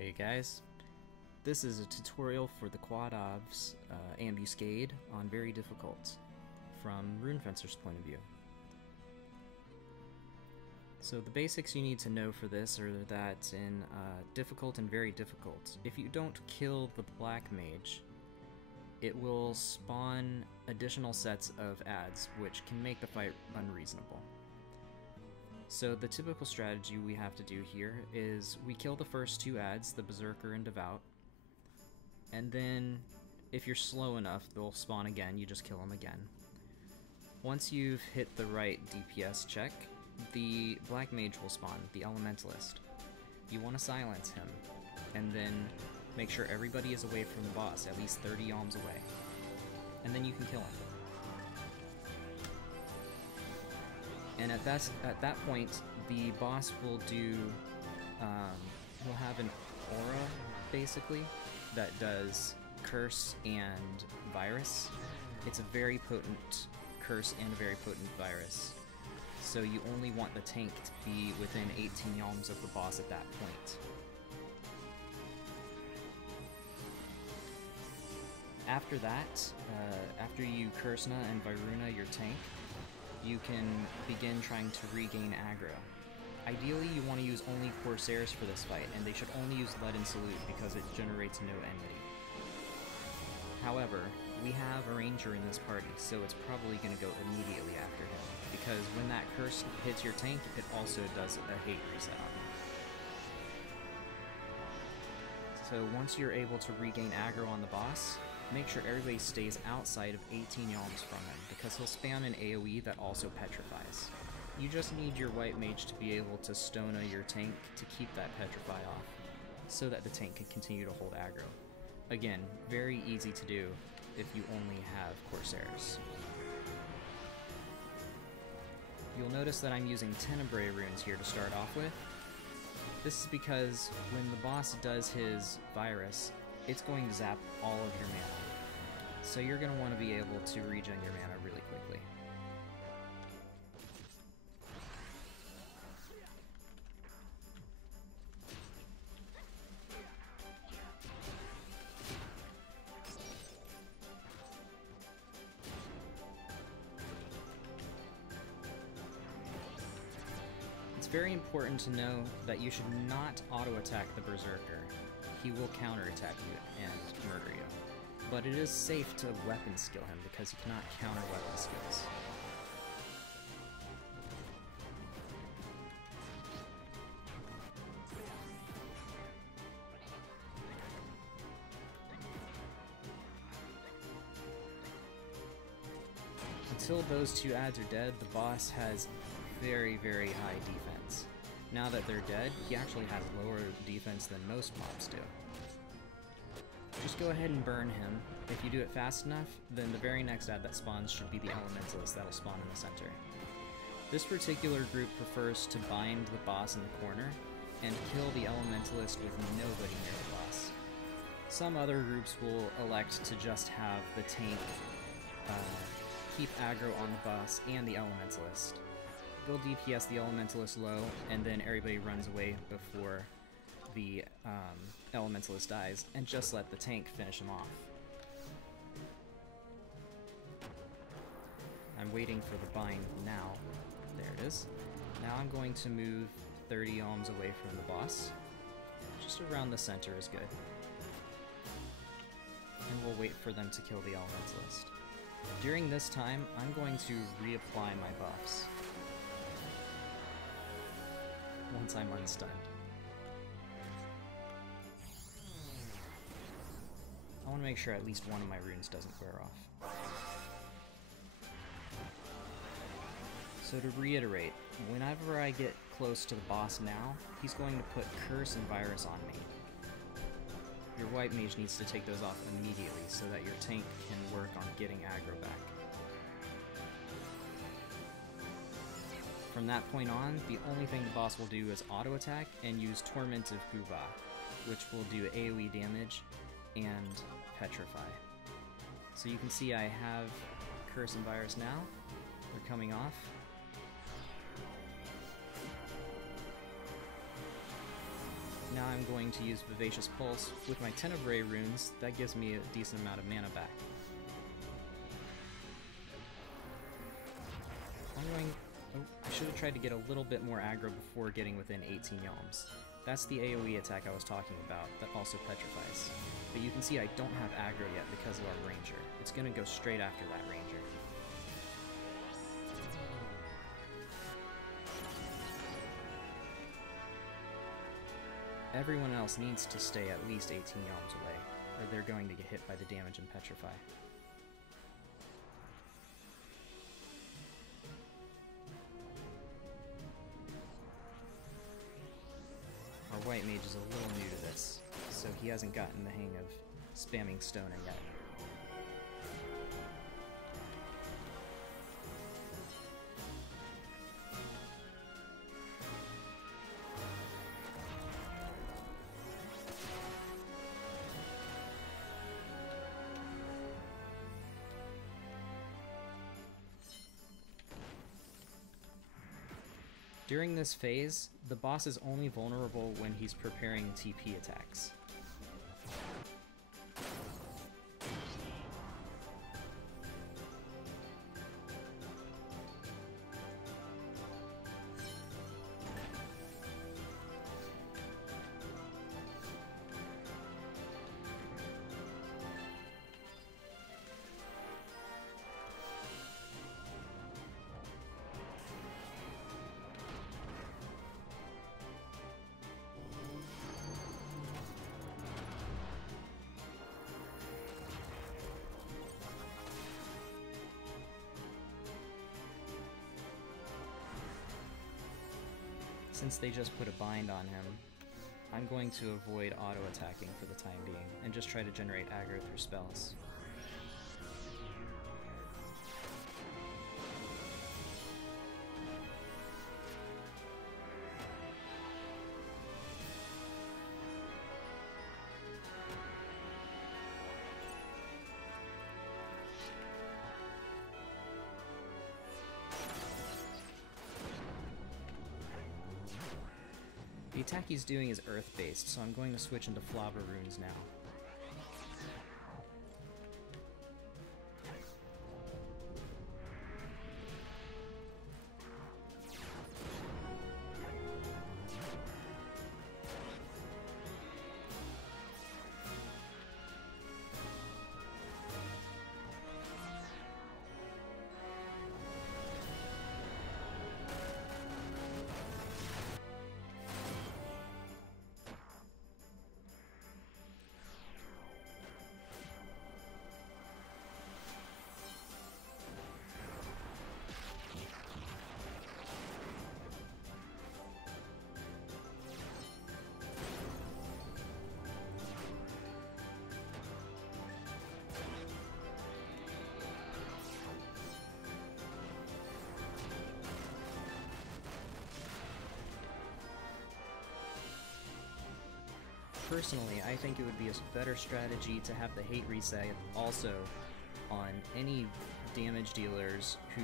Hey guys, this is a tutorial for the Quadavs Ambuscade on very difficult from Runefencer's point of view. So the basics you need to know for this are that in difficult and very difficult, if you don't kill the black mage, it will spawn additional sets of adds, which can make the fight unreasonable. So the typical strategy we have to do here is we kill the first two adds, the Berserker and Devout, and then if you're slow enough, they'll spawn again, you just kill them again. Once you've hit the right DPS check, the Black Mage will spawn, the Elementalist. You want to silence him, and then make sure everybody is away from the boss, at least 30 yalms away. And then you can kill him. And at that point, the boss will will have an aura, basically, that does Curse and Virus. It's a very potent Curse and a very potent Virus. So you only want the tank to be within 18 yalms of the boss at that point. After that, after you Kursna and Viruna your tank, you can begin trying to regain aggro. Ideally, you want to use only Corsairs for this fight, and they should only use Lead and Salute because it generates no enmity. However, we have a Ranger in this party, so it's probably going to go immediately after him, because when that curse hits your tank, it also does a hate reset on him. So once you're able to regain aggro on the boss, make sure everybody stays outside of 18 yalms from him, because he'll spam an AoE that also petrifies. You just need your white mage to be able to stona your tank to keep that petrify off, so that the tank can continue to hold aggro. Again, very easy to do if you only have Corsairs. You'll notice that I'm using Tenebrae runes here to start off with. This is because when the boss does his virus, it's going to zap all of your mana. So you're going to want to be able to regen your mana really quickly. It's very important to know that you should not auto-attack the Berserker. He will counter-attack you and murder you. But it is safe to weapon skill him because he cannot counter weapon skills. Until those two adds are dead, the boss has very, very high defense. Now that they're dead, he actually has lower defense than most mobs do. Just go ahead and burn him. If you do it fast enough, then the very next ad that spawns should be the Elementalist that'll spawn in the center. This particular group prefers to bind the boss in the corner and kill the Elementalist with nobody near the boss. Some other groups will elect to just have the tank keep aggro on the boss and the Elementalist. They'll DPS the Elementalist low, and then everybody runs away before the Elementalist dies, and just let the tank finish him off. I'm waiting for the bind now. There it is. Now I'm going to move 30 yalms away from the boss. Just around the center is good. And we'll wait for them to kill the Elementalist. During this time, I'm going to reapply my buffs once I'm unstunned. I want to make sure at least one of my runes doesn't wear off. So to reiterate, whenever I get close to the boss now, he's going to put Curse and Virus on me. Your white mage needs to take those off immediately so that your tank can work on getting aggro back. From that point on, the only thing the boss will do is auto-attack and use Torment of Guba, which will do AoE damage and petrify. So you can see I have Curse and Virus now. They're coming off. Now I'm I'm going to use Vivacious Pulse. With my Tenebrae runes, that gives me a decent amount of mana back. Oh, I should have tried to get a little bit more aggro before getting within 18 yalms. That's the AoE attack I was talking about that also petrifies. But you can see I don't have aggro yet because of our ranger. It's going to go straight after that ranger. Everyone else needs to stay at least 18 yalms away, or they're going to get hit by the damage and petrify. Our white mage is a little new to this, so he hasn't gotten the hang of spamming Stoner yet. During this phase, the boss is only vulnerable when he's preparing TP attacks. Since they just put a bind on him, I'm going to avoid auto-attacking for the time being, and just try to generate aggro through spells. The attack he's doing is earth-based, so I'm going to switch into Flava runes now. Personally, I think it would be a better strategy to have the hate reset also on any damage dealers who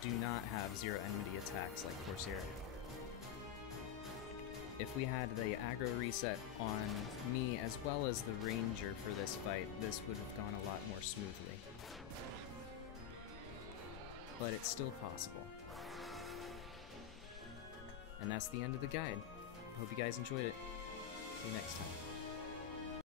do not have zero enmity attacks like Corsair. If we had the aggro reset on me as well as the ranger for this fight, this would have gone a lot more smoothly. But it's still possible. And that's the end of the guide. Hope you guys enjoyed it. See you next time.